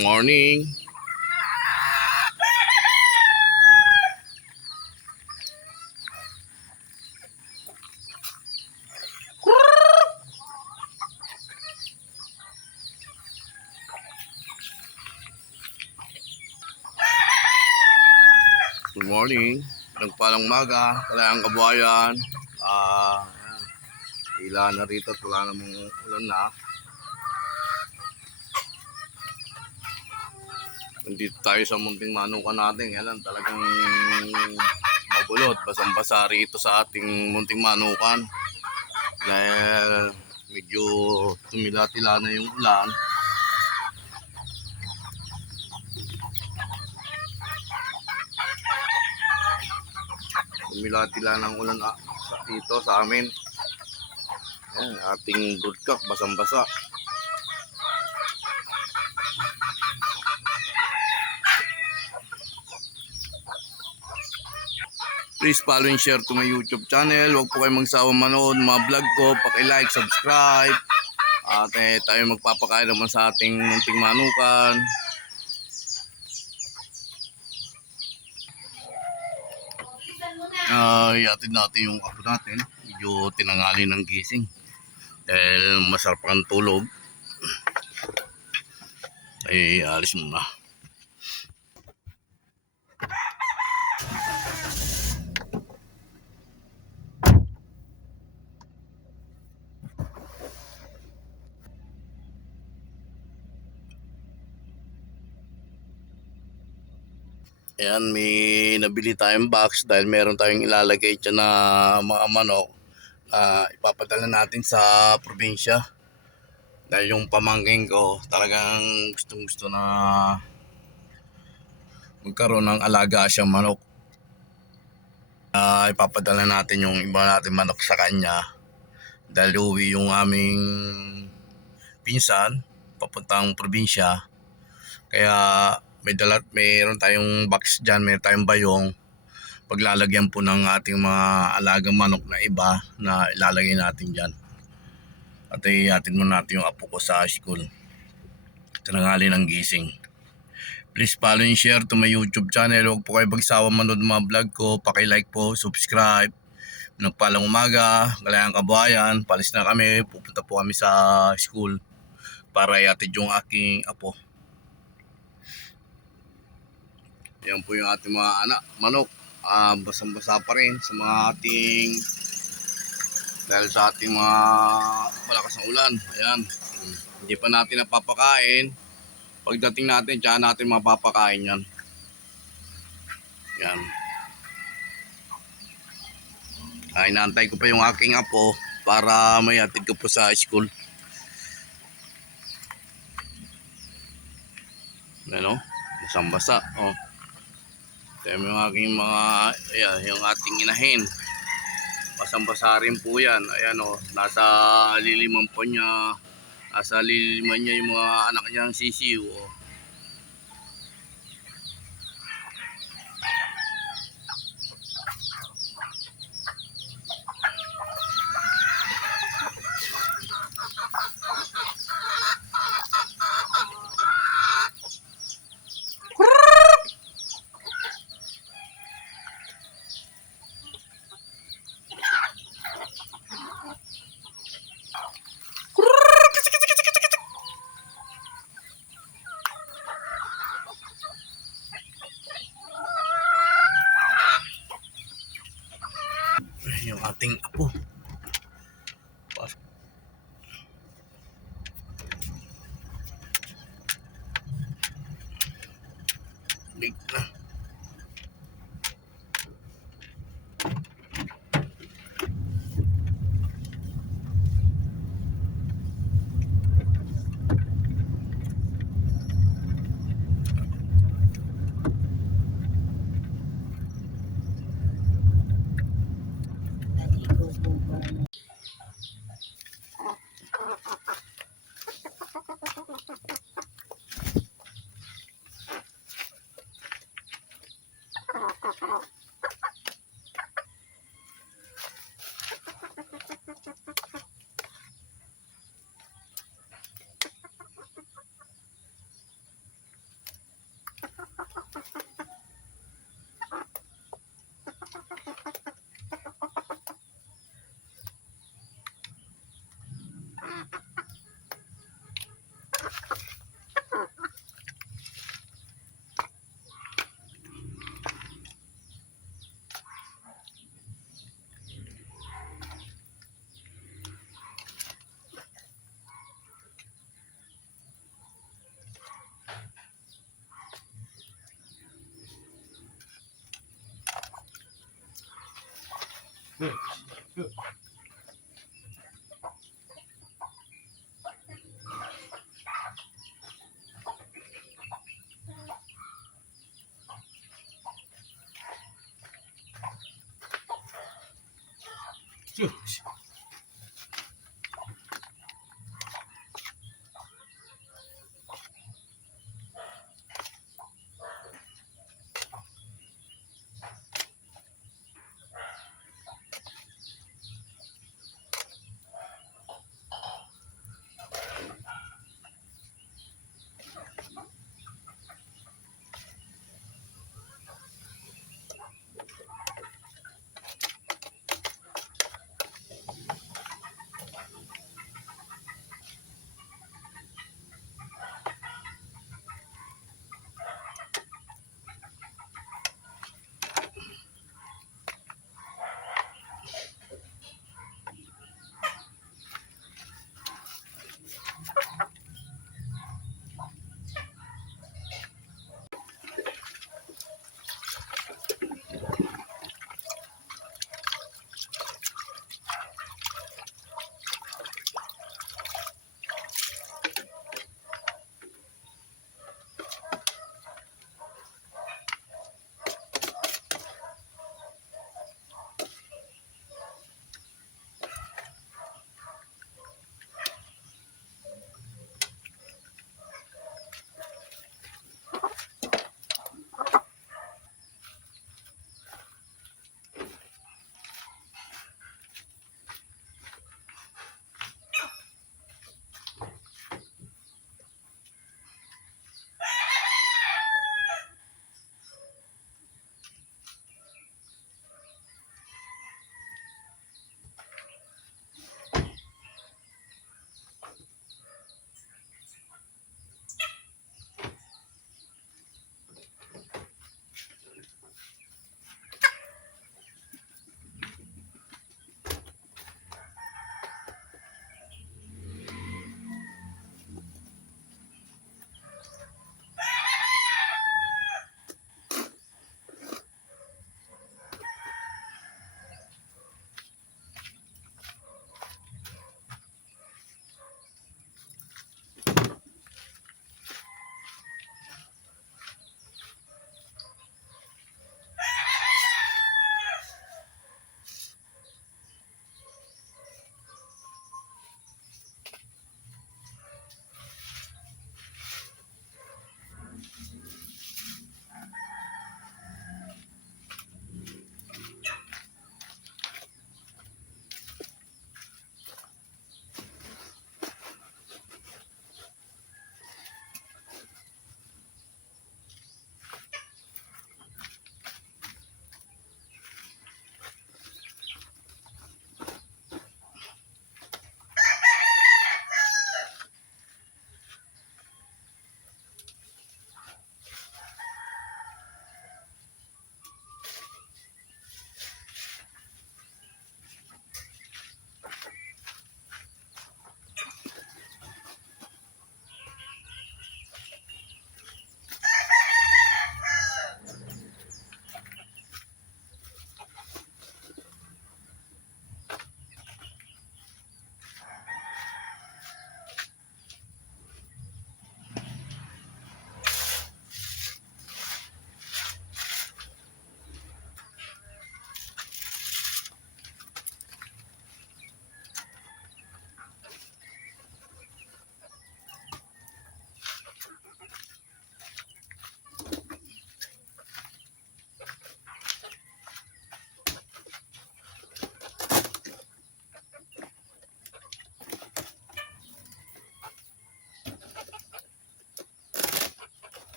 Good morning. Good morning. Nagpalang maga, Kalayang Kabuhayan. Tila na rito at wala namang ulan na. Nandito tayo sa munting manukan natin. Yan talagang magulot. Basang-basa rito sa ating munting manukan. Dahil medyo tumila-tila na yung ulan. Tumila-tila ng ulan dito sa amin. Ayan, ating broodcock basang-basa. Please follow and share to my YouTube channel. Huwag po kayong magsawang manood mga vlog ko. Paki-like, subscribe. At tayo magpapakain naman sa ating munting manukan. Iatid natin yung apo natin. Medyo tinangali ng gising. Dahil masarap ang tulog. Ay alis muna. Ayan, may nabili tayong box dahil meron tayong ilalagay dyan na mga manok na ipapadala natin sa probinsya. Dahil yung pamangking ko talagang gustong gusto na magkaroon ng alaga siyang manok. Ipapadala natin yung iba natin manok sa kanya dahil uwi yung aming pinsan papuntang probinsya. Kaya mayroon tayong box dyan, mayroon tayong bayong paglalagyan po ng ating mga alagang manok na iba na ilalagay natin dyan. At ihatid mo natin yung apo ko sa school. Tinangali ng gising. Please follow and share to my YouTube channel. Huwag po kayo magsawa manood mga vlog ko. Paki-like po, subscribe. Nagpalang umaga, Kalayang Kabuhayan. Palis na kami, pupunta po kami sa school para ihatid yung aking apo. Yan po yung ating mga manok. Basang-basa pa rin sa mga ating dahil sa ating mga malakas na ulan. Ayan, hindi pa natin napapakain. Pagdating natin, tiyan natin mapapakain yan. Yan. Inaantay ko pa yung aking apo para may hatid ko po sa school. Ano? Basang-basa. Oh. Kaya yung aking mga, ayan, yung ating inahin. Basang-basa rin po yan. Ayan o, nasa liliman po niya. Nasa liliman niya yung mga anak niyang sisiw o. Yung ating apo. Big na.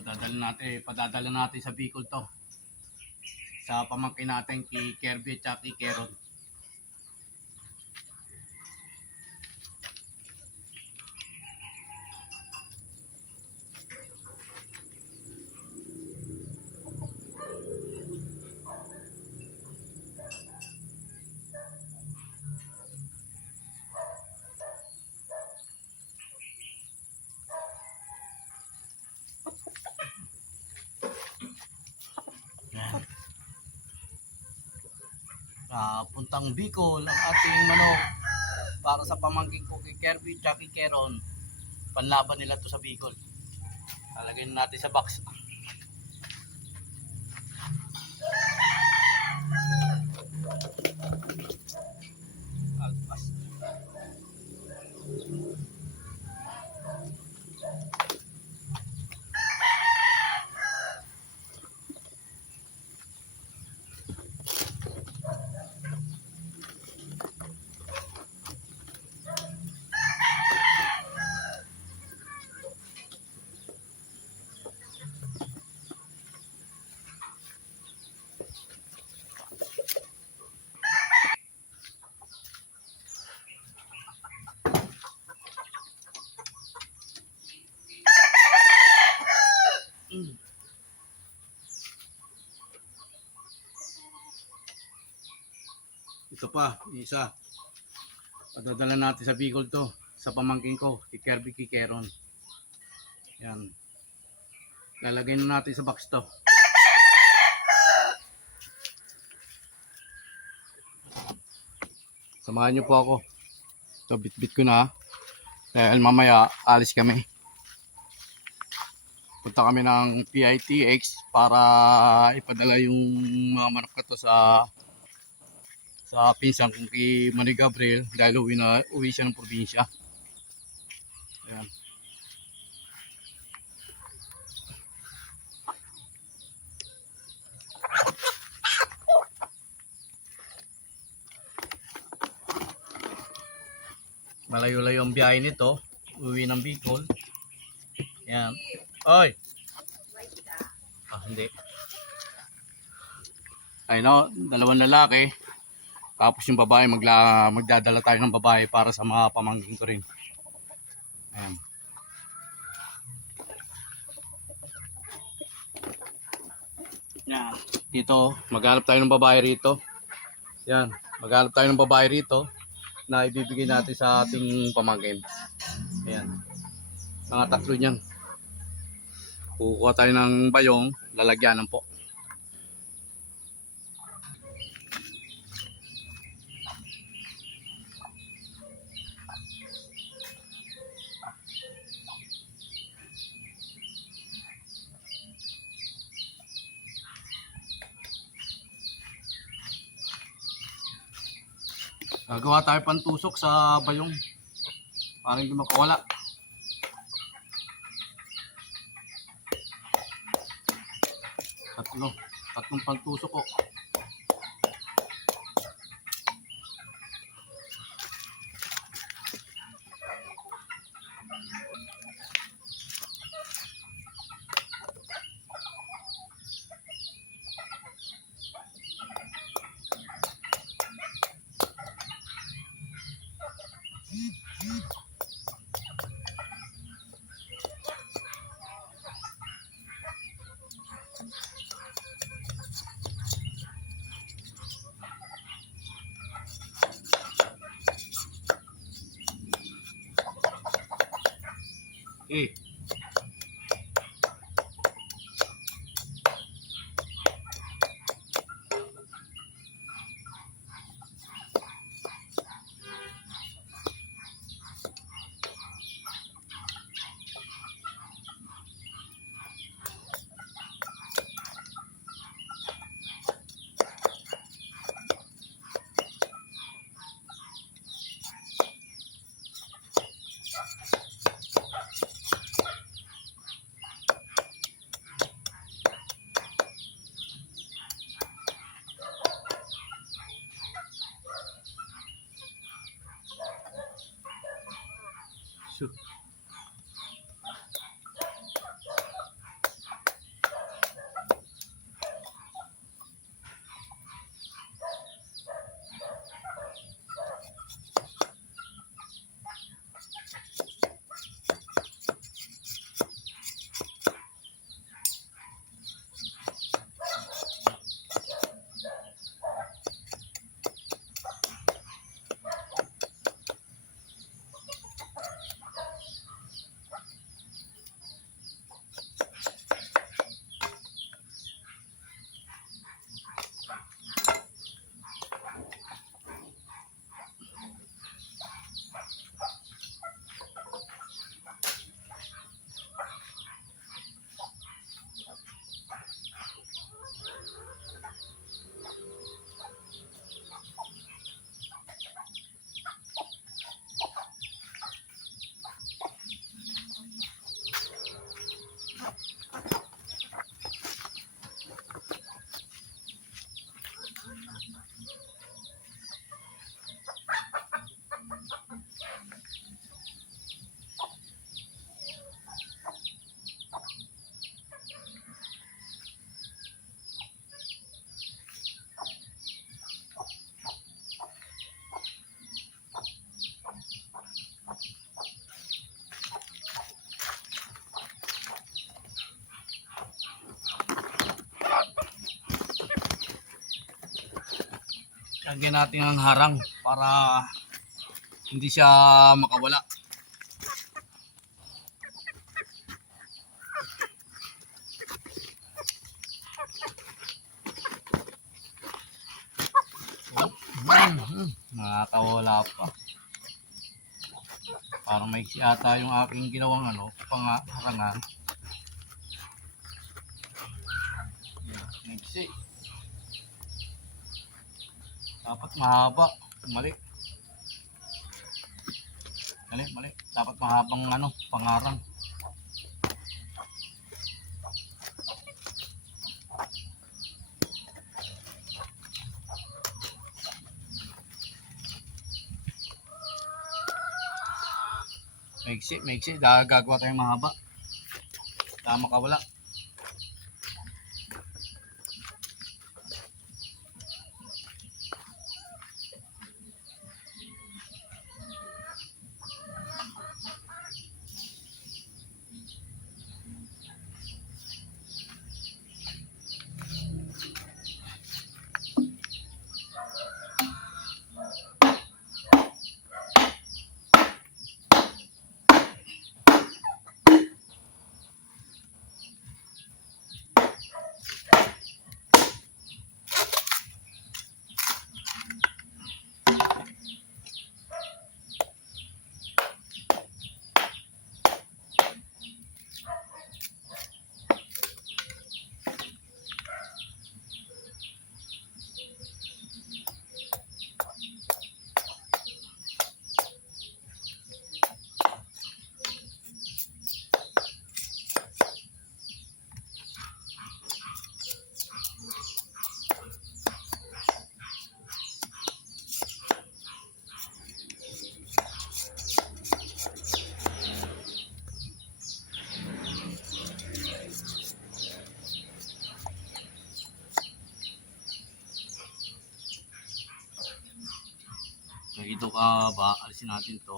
Padadala natin sa Bicol to. Sa pamangkin natin kay Kirby at kay Keron. Puntang Bicol ang ating manok para sa pamangkin ko kay Kirby at kay Keron. Panlaban nila to sa Bicol. Lalagyan natin sa box. Alpas. Ito pa, isa. Padadala natin sa Bicol to. Sa pamangkin ko, kay Kirby kay Keron. Yan. Lalagay na natin sa box to. Samahan niyo po ako. Ito, bit-bit ko na. Dahil mamaya, alis kami. Punta kami ng PITX para ipadala yung mga manok na to sa pinsan kong kay Manny Gabriel dahil uwi siya ng probinsya. Ayan. Malayo-layo ang biyahe nito, uwi ng Bicol. Ayan. Oy! Hindi. Ay no, dalawang lalaki. Tapos yung babae, magdadala tayo ng babae para sa mga pamangkin ko rin. Ayan. Yan. Dito, maghanap tayo ng babae rito. Yan, maghanap tayo ng babae rito na ibibigay natin sa ating pamangkin. Ayan. Mga tatlo niyan. Kukuha tayo ng bayong, lalagyanan po. Gagawa tayo pantusok sa bayong para hindi makawala. Tatlong pantusok ko. Lagyan natin ng harang para hindi siya makawala. Nakakawala pa. Parang maiksi ata yung aking ginawang pangharangan. Maiksi. Dapat mahaba. Mali. Mali. Dapat mahabang pangarang. Maiksi. Gagawa tayong mahaba. Tama ka wala. So ito alisin natin to.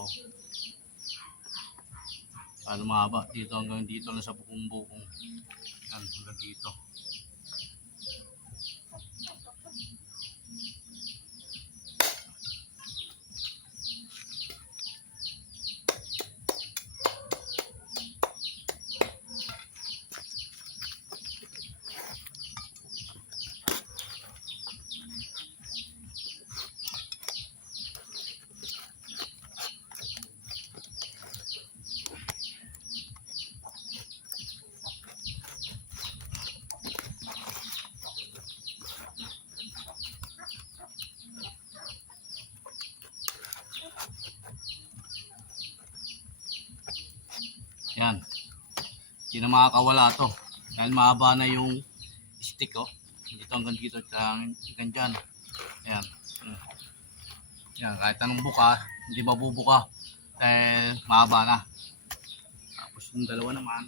Para mahaba dito hanggang dito lang sa bukong-bukong. Yan, hanggang dito. Yan. Hindi na makakawala to. Dahil mahaba na yung stick Dito hanggang dito. Hanggang dyan. Yan. Yan. Kahit anong buka, hindi mabubuka. Dahil mahaba na. Tapos yung dalawa naman.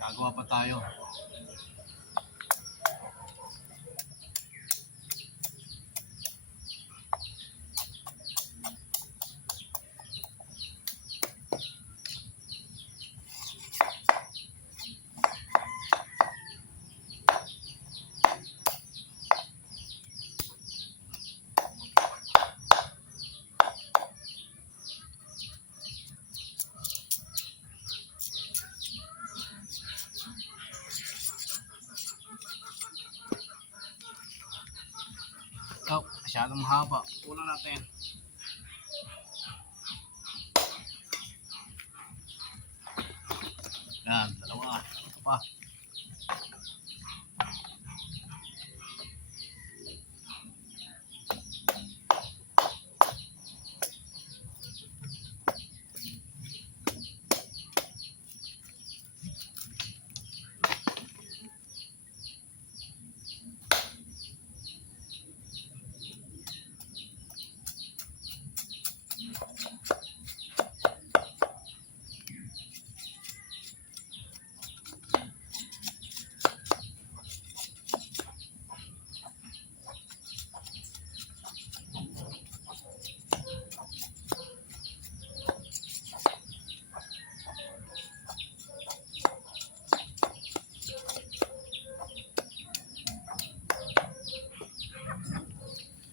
Gagawa pa tayo. Masyadong mahaba. Kulang natin. Yan, dalawa. Ito pa.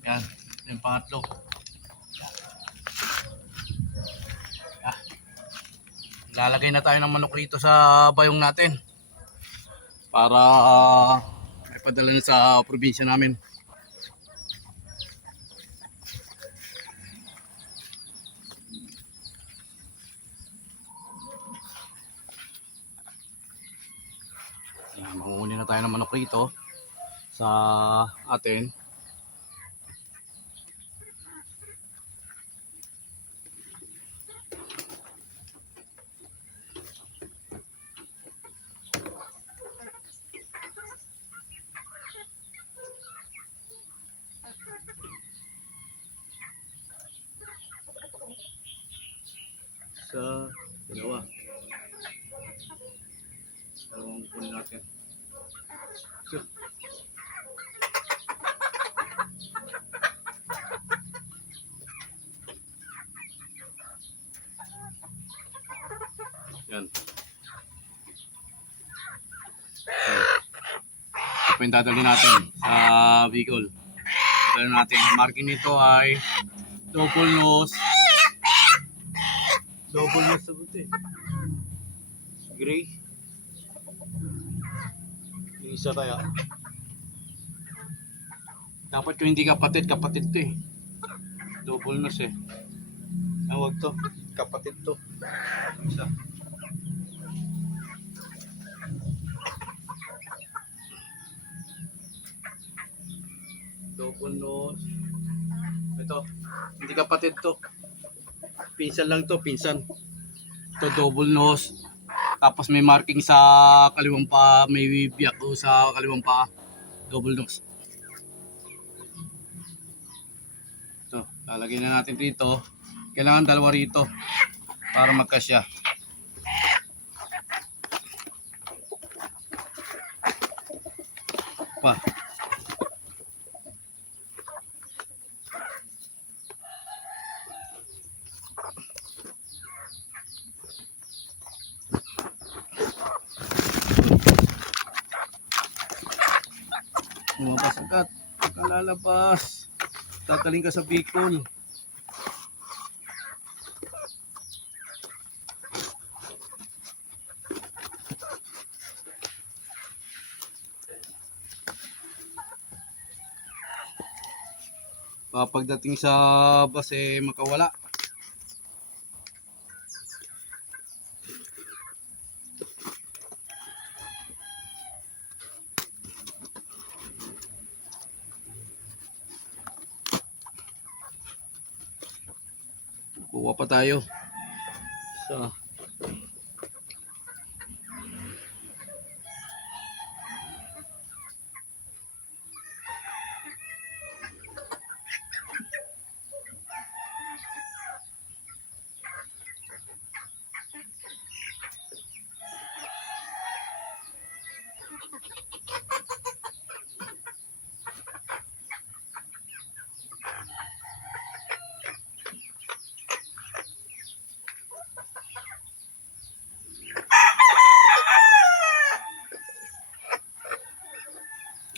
Yan, yung pangatlo. Lalagay na tayo ng manok rito sa bayong natin para ipadala na sa probinsya namin. Manguhuli na tayo ng manok rito sa atin. Sa dalawa. Dalawang kunin natin. So, yan. Ito yung dadali natin sa Bicol. Dadali natin. Ang marking nito ay double nose. Double nose sa buti. Gray. Yung isa kaya. Dapat kung hindi kapatid, kapatid to eh. Double nose eh. Huwag to. Kapatid to. Isa. Double nose. Ito. Hindi kapatid to. Pinsan lang to. Pinsan. Ito double nose. Tapos may marking sa kaliwang pa. May biyak o sa kaliwang pa. Double nose. Ito. Lalagyan na natin dito. Kailangan dalawa rito. Para magkasya. Pa. Lumabas agad. Kalalabas. Tataling ka sa Bicol. Pagdating sa bus eh makawala. Kuha pa tayo sa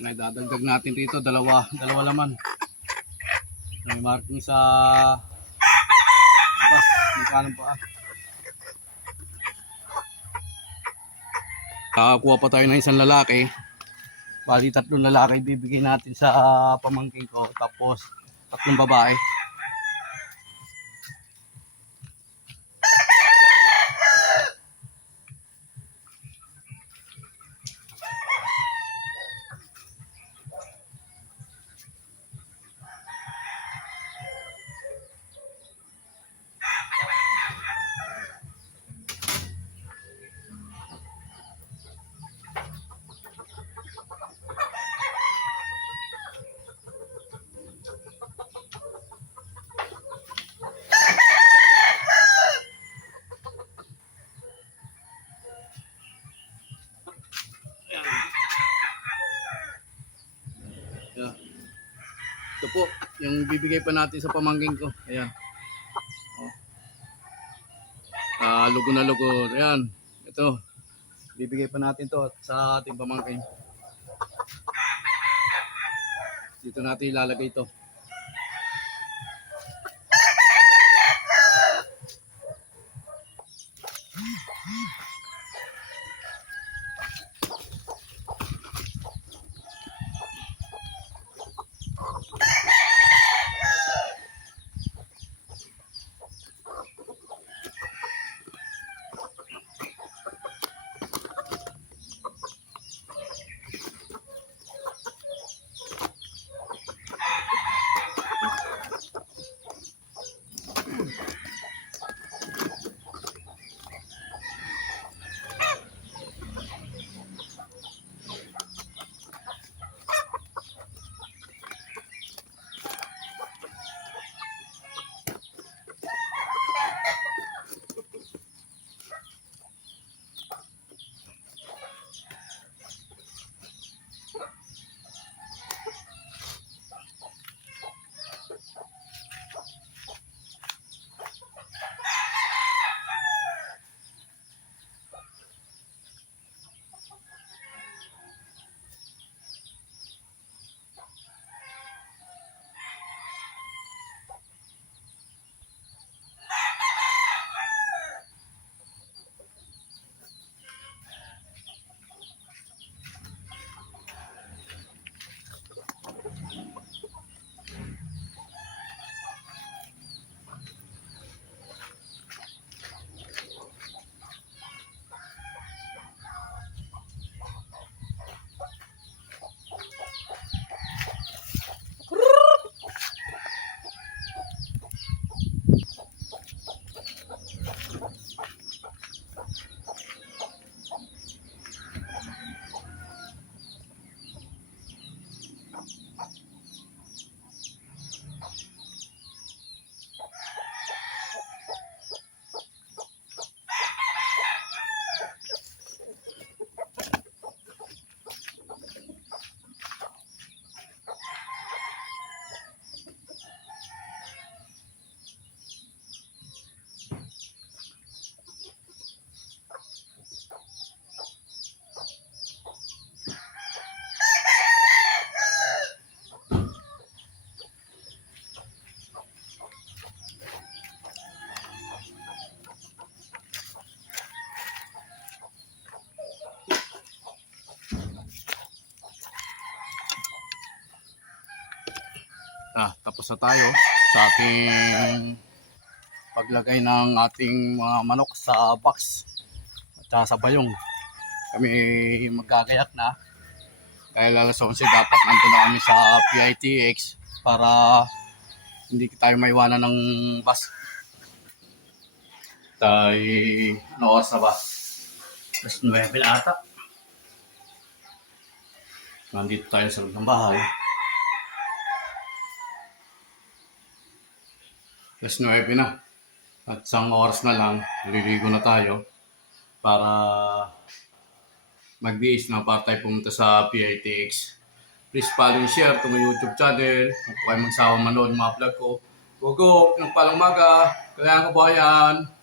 may dadagdag natin dito dalawa laman. May marking sa bus, may kanan pa. Kakakuha pa tayo ng isang lalaki. Bali 3 lalaki bibigay natin sa pamangkin ko, tapos 3 babae. Yeah. Ito po, yung bibigay pa natin sa pamangkin ko. Ayan. Lugo na lugo. Ayan. Ito. Bibigay pa natin to sa ating pamangkin. Dito natin ilalagay ito. tapos na tayo sa ating paglagay ng ating mga manok sa box at saka sa bayong. Kami magkakayak na dahil alas 11 dapat nandun na kami sa PITX para hindi tayo maiwanan ng bus. Tayo, ano oras na ba? Alas 9 na ata. Nandito tayo sa loob ng bahay. Alas 9 na. At isang oras na lang, liligo na tayo para mag-biis na para tayo pumunta sa PITX. Please follow and share to my YouTube channel. Kung kayo magsawa manood mga vlog ko. Go go! Ng palang maga! Kailangan ko ba yan?